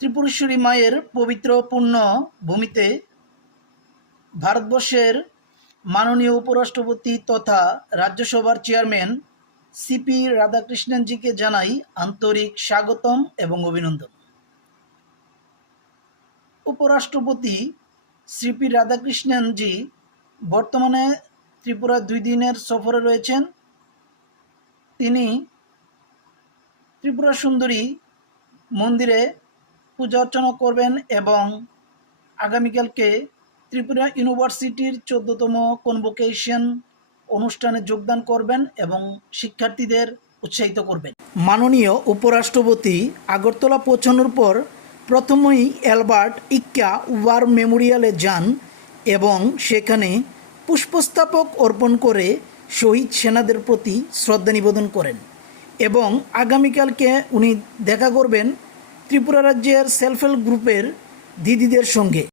ত্রিপুরেশ্বরী মায়ের পবিত্র পূর্ণ ভূমিতে ভারতবর্ষের মাননীয় উপরাষ্ট্রপতি তথা রাজ্যসভার চেয়ারম্যান সিপি রাধাকৃষ্ণনজিকে জানাই আন্তরিক স্বাগতম এবং অভিনন্দন। উপরাষ্ট্রপতি সিপি রাধাকৃষ্ণনজি বর্তমানে ত্রিপুরা 2 দিনের সফরে রয়েছেন। তিনি ত্রিপুরা সুন্দরী মন্দিরে পূজা অর্চনা করবেন এবং আগামীকালকে ত্রিপুরা ইউনিভার্সিটির 14তম কনভোকেশন অনুষ্ঠানে যোগদান করবেন এবং শিক্ষার্থীদের উৎসাহিত করবেন। মাননীয় উপরাষ্ট্রপতি আগরতলা পৌঁছানোর পর প্রথমেই অ্যালবার্ট ইক্কা ওয়ার মেমোরিয়ালে যান এবং সেখানে পুষ্পস্তবক অর্পণ করে শহীদ সেনাদের প্রতি শ্রদ্ধা নিবেদন করেন এবং আগামীকালকে উনি দেখা করবেন ত্রিপুরা রাজ্যের সেলফ হেল্প গ্রুপের দিদিদের সঙ্গে।